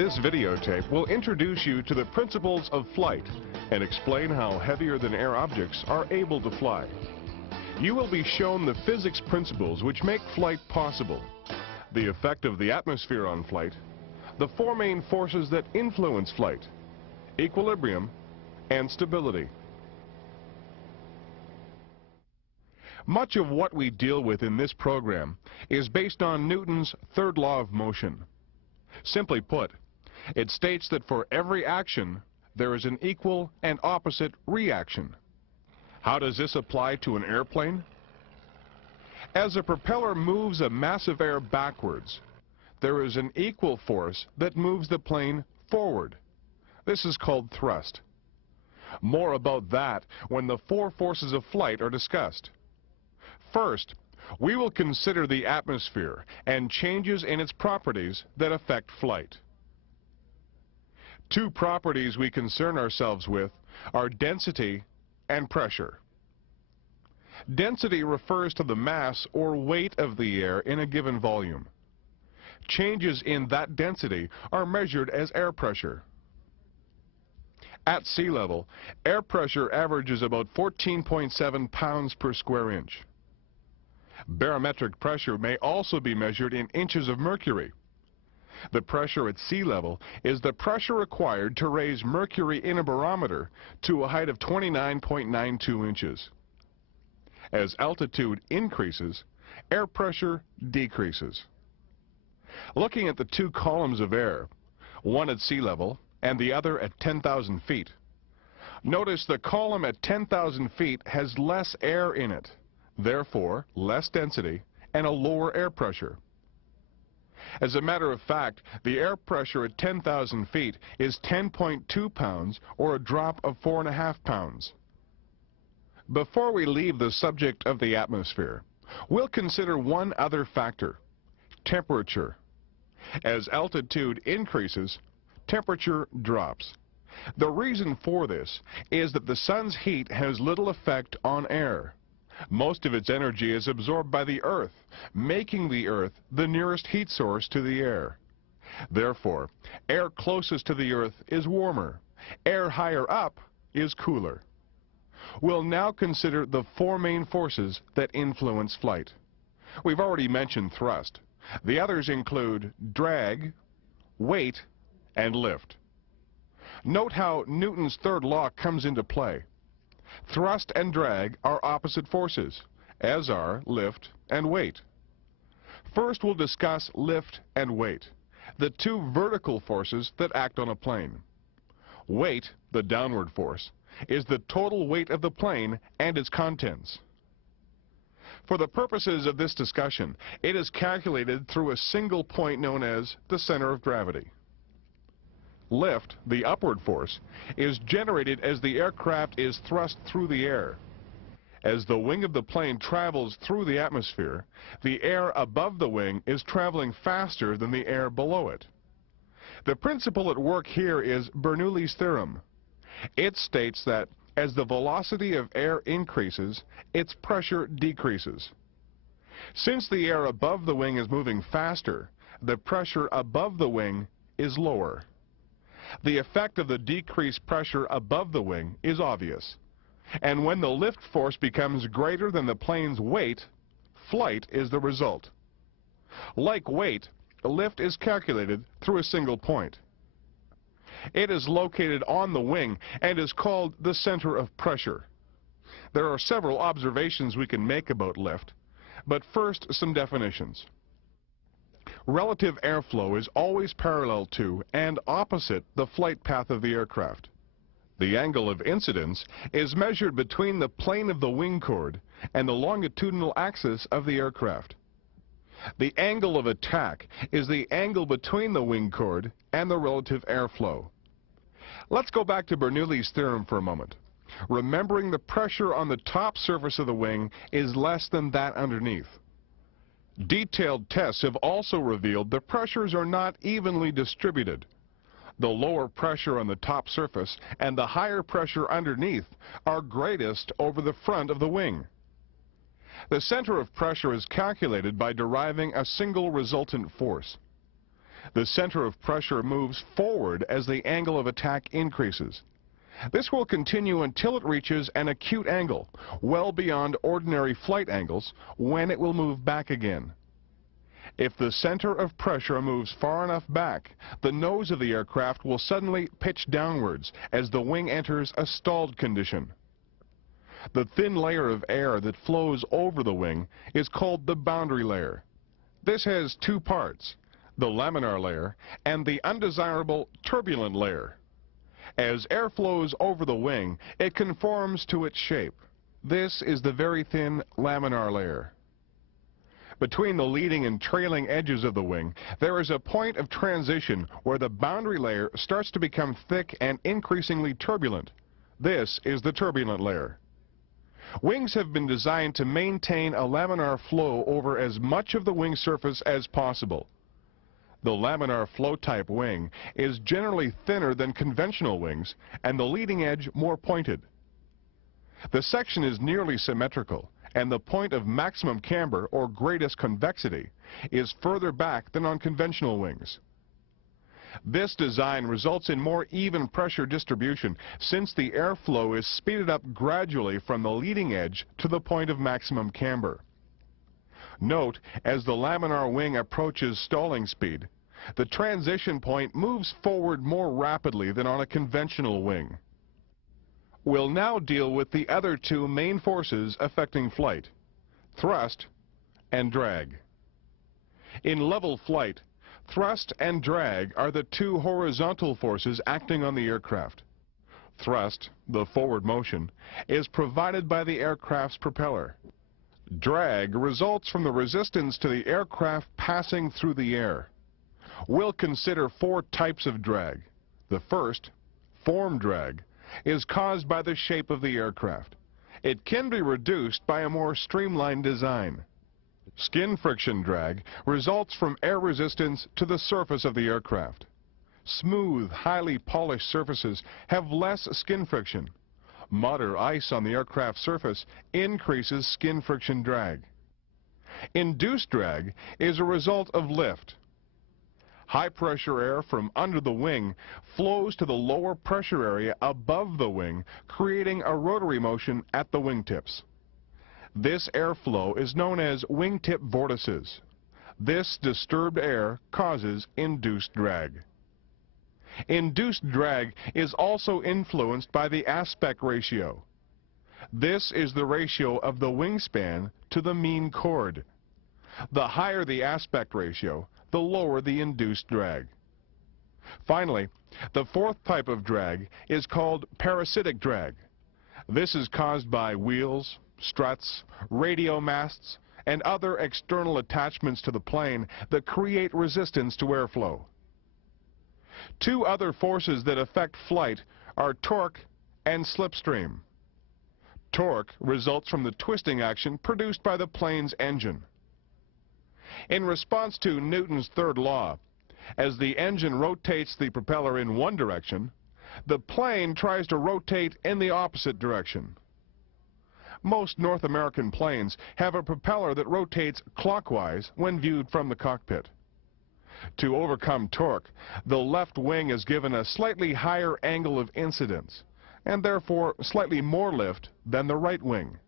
This videotape will introduce you to the principles of flight and explain how heavier than air objects are able to fly. You will be shown the physics principles which make flight possible, the effect of the atmosphere on flight, the four main forces that influence flight, equilibrium, and stability. Much of what we deal with in this program is based on Newton's third law of motion. Simply put, it states that for every action, there is an equal and opposite reaction. How does this apply to an airplane? As a propeller moves a mass of air backwards, there is an equal force that moves the plane forward. This is called thrust. More about that when the four forces of flight are discussed. First, we will consider the atmosphere and changes in its properties that affect flight. Two properties we concern ourselves with are density and pressure. Density refers to the mass or weight of the air in a given volume. Changes in that density are measured as air pressure. At sea level, air pressure averages about 14.7 pounds per square inch. Barometric pressure may also be measured in inches of mercury. The pressure at sea level is the pressure required to raise mercury in a barometer to a height of 29.92 inches. As altitude increases, air pressure decreases. Looking at the two columns of air, one at sea level and the other at 10,000 feet, notice the column at 10,000 feet has less air in it, therefore less density and a lower air pressure. As a matter of fact, the air pressure at 10,000 feet is 10.2 pounds or a drop of 4.5 pounds. Before we leave the subject of the atmosphere, we'll consider one other factor, temperature. As altitude increases, temperature drops. The reason for this is that the sun's heat has little effect on air. Most of its energy is absorbed by the Earth, making the Earth the nearest heat source to the air. Therefore, air closest to the Earth is warmer. Air higher up is cooler. We'll now consider the four main forces that influence flight. We've already mentioned thrust. The others include drag, weight, and lift. Note how Newton's third law comes into play. Thrust and drag are opposite forces, as are lift and weight. First, we'll discuss lift and weight, the two vertical forces that act on a plane. Weight, the downward force, is the total weight of the plane and its contents. For the purposes of this discussion, it is calculated through a single point known as the center of gravity. Lift, the upward force, is generated as the aircraft is thrust through the air. As the wing of the plane travels through the atmosphere, the air above the wing is traveling faster than the air below it. The principle at work here is Bernoulli's theorem. It states that as the velocity of air increases, its pressure decreases. Since the air above the wing is moving faster, the pressure above the wing is lower. The effect of the decreased pressure above the wing is obvious. And when the lift force becomes greater than the plane's weight, flight is the result. Like weight, lift is calculated through a single point. It is located on the wing and is called the center of pressure. There are several observations we can make about lift, but first some definitions. Relative airflow is always parallel to and opposite the flight path of the aircraft. The angle of incidence is measured between the plane of the wing chord and the longitudinal axis of the aircraft. The angle of attack is the angle between the wing chord and the relative airflow. Let's go back to Bernoulli's theorem for a moment. Remembering the pressure on the top surface of the wing is less than that underneath. Detailed tests have also revealed the pressures are not evenly distributed. The lower pressure on the top surface and the higher pressure underneath are greatest over the front of the wing. The center of pressure is calculated by deriving a single resultant force. The center of pressure moves forward as the angle of attack increases. This will continue until it reaches an acute angle, well beyond ordinary flight angles, when it will move back again. If the center of pressure moves far enough back, the nose of the aircraft will suddenly pitch downwards as the wing enters a stalled condition. The thin layer of air that flows over the wing is called the boundary layer. This has two parts, the laminar layer and the undesirable turbulent layer. As air flows over the wing, it conforms to its shape. This is the very thin laminar layer. Between the leading and trailing edges of the wing, there is a point of transition where the boundary layer starts to become thick and increasingly turbulent. This is the turbulent layer. Wings have been designed to maintain a laminar flow over as much of the wing surface as possible. The laminar flow type wing is generally thinner than conventional wings and the leading edge more pointed. The section is nearly symmetrical and the point of maximum camber or greatest convexity is further back than on conventional wings. This design results in more even pressure distribution since the airflow is speeded up gradually from the leading edge to the point of maximum camber. Note, as the laminar wing approaches stalling speed, the transition point moves forward more rapidly than on a conventional wing. We'll now deal with the other two main forces affecting flight, thrust and drag. In level flight, thrust and drag are the two horizontal forces acting on the aircraft. Thrust, the forward motion, is provided by the aircraft's propeller. Drag results from the resistance to the aircraft passing through the air. We'll consider four types of drag. The first, form drag, is caused by the shape of the aircraft. It can be reduced by a more streamlined design. Skin friction drag results from air resistance to the surface of the aircraft. Smooth, highly polished surfaces have less skin friction. Mud or ice on the aircraft surface increases skin friction drag. Induced drag is a result of lift. High-pressure air from under the wing flows to the lower pressure area above the wing, creating a rotary motion at the wingtips. This airflow is known as wingtip vortices. This disturbed air causes induced drag. Induced drag is also influenced by the aspect ratio. This is the ratio of the wingspan to the mean chord. The higher the aspect ratio, the lower the induced drag. Finally, the fourth type of drag is called parasitic drag. This is caused by wheels, struts, radio masts, and other external attachments to the plane that create resistance to airflow. Two other forces that affect flight are torque and slipstream. Torque results from the twisting action produced by the plane's engine. In response to Newton's third law, as the engine rotates the propeller in one direction, the plane tries to rotate in the opposite direction. Most North American planes have a propeller that rotates clockwise when viewed from the cockpit. To overcome torque, the left wing is given a slightly higher angle of incidence, and therefore slightly more lift than the right wing.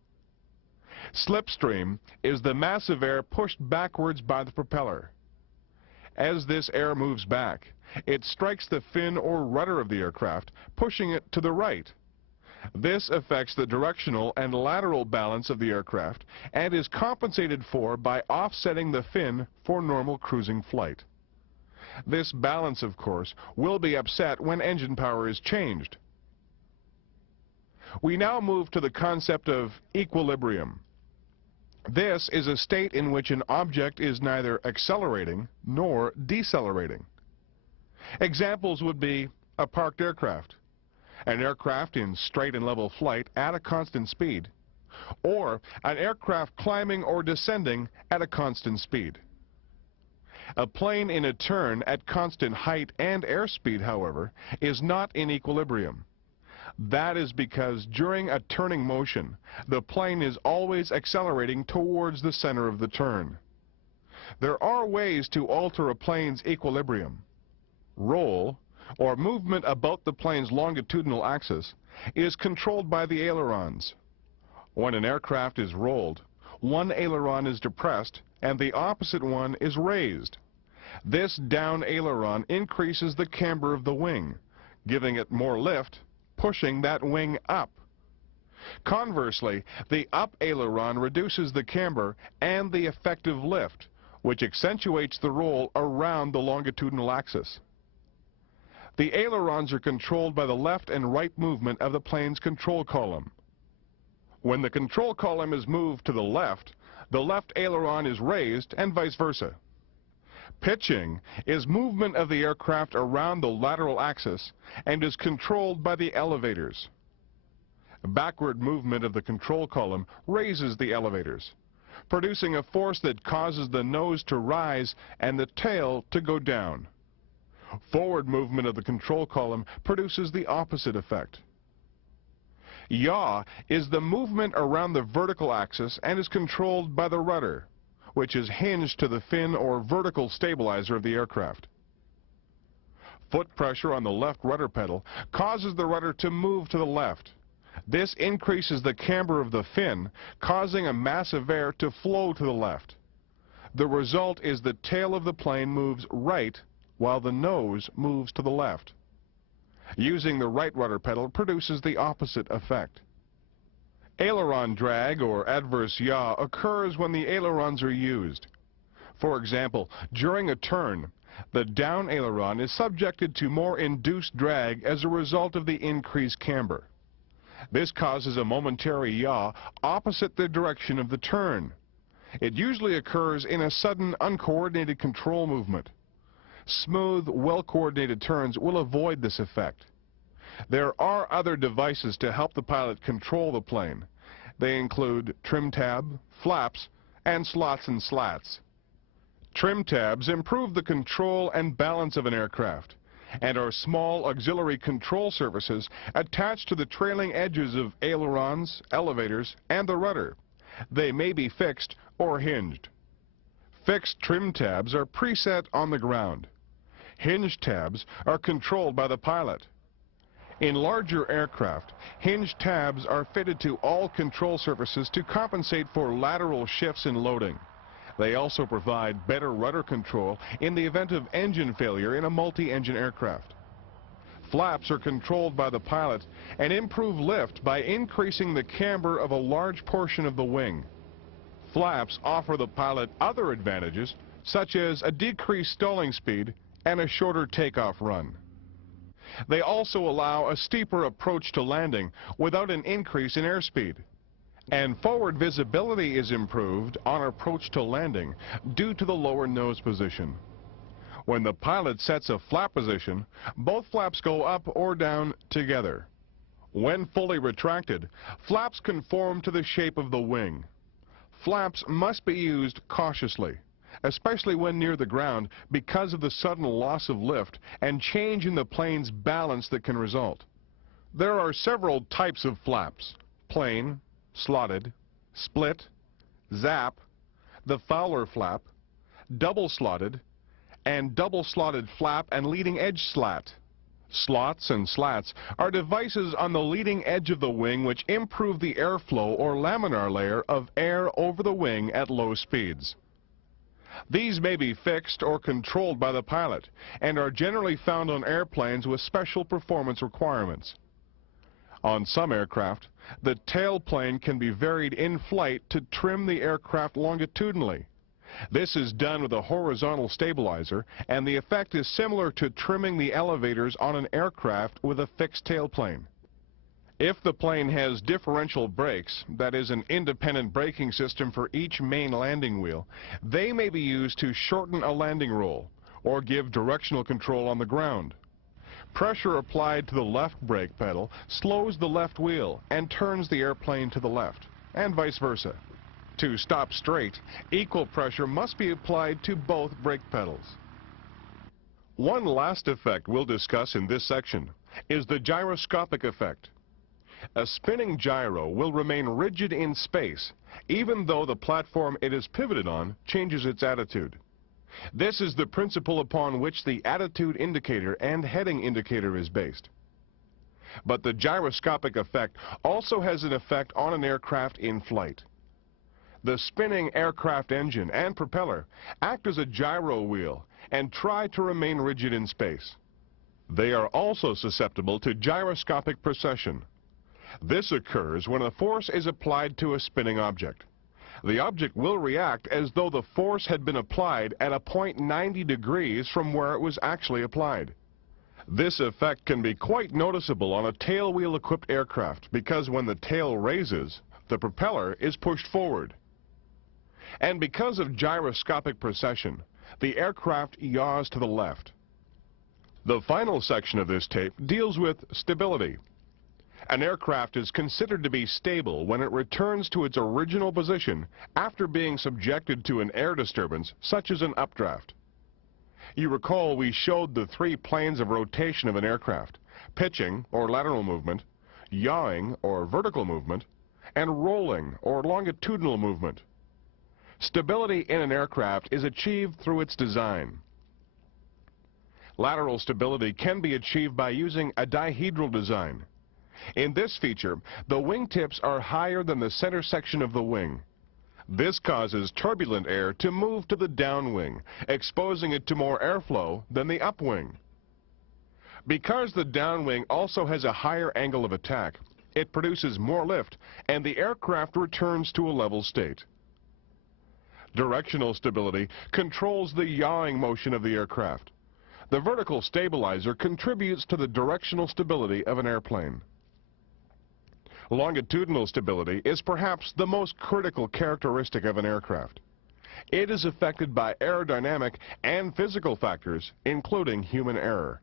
Slipstream is the mass of air pushed backwards by the propeller. As this air moves back, it strikes the fin or rudder of the aircraft, pushing it to the right. This affects the directional and lateral balance of the aircraft and is compensated for by offsetting the fin for normal cruising flight. This balance, of course, will be upset when engine power is changed. We now move to the concept of equilibrium. This is a state in which an object is neither accelerating nor decelerating. Examples would be a parked aircraft, an aircraft in straight and level flight at a constant speed, or an aircraft climbing or descending at a constant speed. A plane in a turn at constant height and airspeed, however, is not in equilibrium. That is because during a turning motion, the plane is always accelerating towards the center of the turn. There are ways to alter a plane's equilibrium. Roll, or movement about the plane's longitudinal axis, is controlled by the ailerons. When an aircraft is rolled, one aileron is depressed and the opposite one is raised. This down aileron increases the camber of the wing, giving it more lift, pushing that wing up. Conversely, the up aileron reduces the camber and the effective lift, which accentuates the roll around the longitudinal axis. The ailerons are controlled by the left and right movement of the plane's control column. When the control column is moved to the left aileron is raised and vice versa. Pitching is movement of the aircraft around the lateral axis and is controlled by the elevators. Backward movement of the control column raises the elevators, producing a force that causes the nose to rise and the tail to go down. Forward movement of the control column produces the opposite effect. Yaw is the movement around the vertical axis and is controlled by the rudder, which is hinged to the fin or vertical stabilizer of the aircraft. Foot pressure on the left rudder pedal causes the rudder to move to the left. This increases the camber of the fin, causing a mass of air to flow to the left. The result is the tail of the plane moves right while the nose moves to the left. Using the right rudder pedal produces the opposite effect. Aileron drag or adverse yaw occurs when the ailerons are used. For example, during a turn, the down aileron is subjected to more induced drag as a result of the increased camber. This causes a momentary yaw opposite the direction of the turn. It usually occurs in a sudden uncoordinated control movement. Smooth, well-coordinated turns will avoid this effect. There are other devices to help the pilot control the plane. They include trim tab, flaps, and slots and slats. Trim tabs improve the control and balance of an aircraft and are small auxiliary control surfaces attached to the trailing edges of ailerons, elevators, and the rudder. They may be fixed or hinged. Fixed trim tabs are preset on the ground. Hinged tabs are controlled by the pilot. In larger aircraft, hinged tabs are fitted to all control surfaces to compensate for lateral shifts in loading. They also provide better rudder control in the event of engine failure in a multi-engine aircraft. Flaps are controlled by the pilot and improve lift by increasing the camber of a large portion of the wing. Flaps offer the pilot other advantages, such as a decreased stalling speed and a shorter takeoff run. They also allow a steeper approach to landing without an increase in airspeed. And forward visibility is improved on approach to landing due to the lower nose position. When the pilot sets a flap position, both flaps go up or down together. When fully retracted, flaps conform to the shape of the wing. Flaps must be used cautiously, especially when near the ground because of the sudden loss of lift and change in the plane's balance that can result. There are several types of flaps: plain, slotted, split, zap, the Fowler flap, double slotted, and double slotted flap and leading edge slat. Slots and slats are devices on the leading edge of the wing which improve the airflow or laminar layer of air over the wing at low speeds. These may be fixed or controlled by the pilot and are generally found on airplanes with special performance requirements. On some aircraft, the tailplane can be varied in flight to trim the aircraft longitudinally. This is done with a horizontal stabilizer, and the effect is similar to trimming the elevators on an aircraft with a fixed tailplane. If the plane has differential brakes, that is an independent braking system for each main landing wheel, they may be used to shorten a landing roll or give directional control on the ground. Pressure applied to the left brake pedal slows the left wheel and turns the airplane to the left, and vice versa. To stop straight, equal pressure must be applied to both brake pedals. One last effect we'll discuss in this section is the gyroscopic effect. A spinning gyro will remain rigid in space, even though the platform it is pivoted on changes its attitude. This is the principle upon which the attitude indicator and heading indicator is based. But the gyroscopic effect also has an effect on an aircraft in flight. The spinning aircraft engine and propeller act as a gyro wheel and try to remain rigid in space. They are also susceptible to gyroscopic precession. This occurs when a force is applied to a spinning object. The object will react as though the force had been applied at a point 90 degrees from where it was actually applied. This effect can be quite noticeable on a tailwheel-equipped aircraft because when the tail raises, the propeller is pushed forward. And because of gyroscopic precession, the aircraft yaws to the left. The final section of this tape deals with stability. An aircraft is considered to be stable when it returns to its original position after being subjected to an air disturbance such as an updraft. You recall we showed the 3 planes of rotation of an aircraft: pitching or lateral movement, yawing or vertical movement, and rolling or longitudinal movement. Stability in an aircraft is achieved through its design. Lateral stability can be achieved by using a dihedral design. In this feature, the wingtips are higher than the center section of the wing. This causes turbulent air to move to the downwing, exposing it to more airflow than the upwing. Because the downwing also has a higher angle of attack, it produces more lift and the aircraft returns to a level state. Directional stability controls the yawing motion of the aircraft. The vertical stabilizer contributes to the directional stability of an airplane. Longitudinal stability is perhaps the most critical characteristic of an aircraft. It is affected by aerodynamic and physical factors, including human error.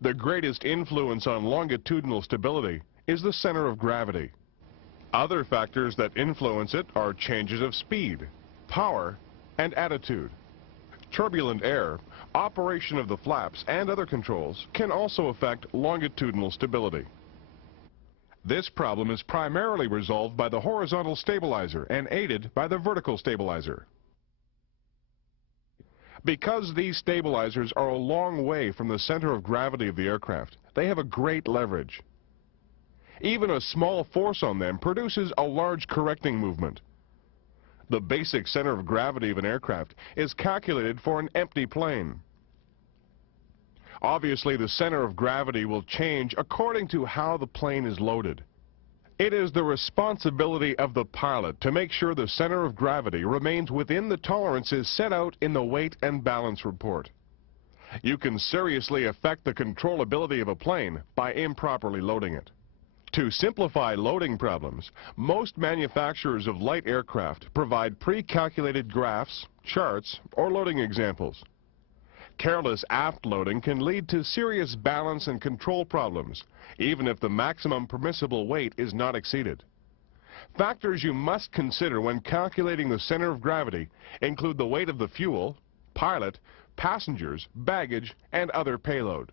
The greatest influence on longitudinal stability is the center of gravity. Other factors that influence it are changes of speed, power, and attitude. Turbulent air, operation of the flaps, and other controls can also affect longitudinal stability. This problem is primarily resolved by the horizontal stabilizer and aided by the vertical stabilizer. Because these stabilizers are a long way from the center of gravity of the aircraft, they have a great leverage. Even a small force on them produces a large correcting movement. The basic center of gravity of an aircraft is calculated for an empty plane. Obviously, the center of gravity will change according to how the plane is loaded. It is the responsibility of the pilot to make sure the center of gravity remains within the tolerances set out in the weight and balance report. You can seriously affect the controllability of a plane by improperly loading it. To simplify loading problems, most manufacturers of light aircraft provide pre-calculated graphs, charts, or loading examples. Careless aft loading can lead to serious balance and control problems, even if the maximum permissible weight is not exceeded. Factors you must consider when calculating the center of gravity include the weight of the fuel, pilot, passengers, baggage, and other payload.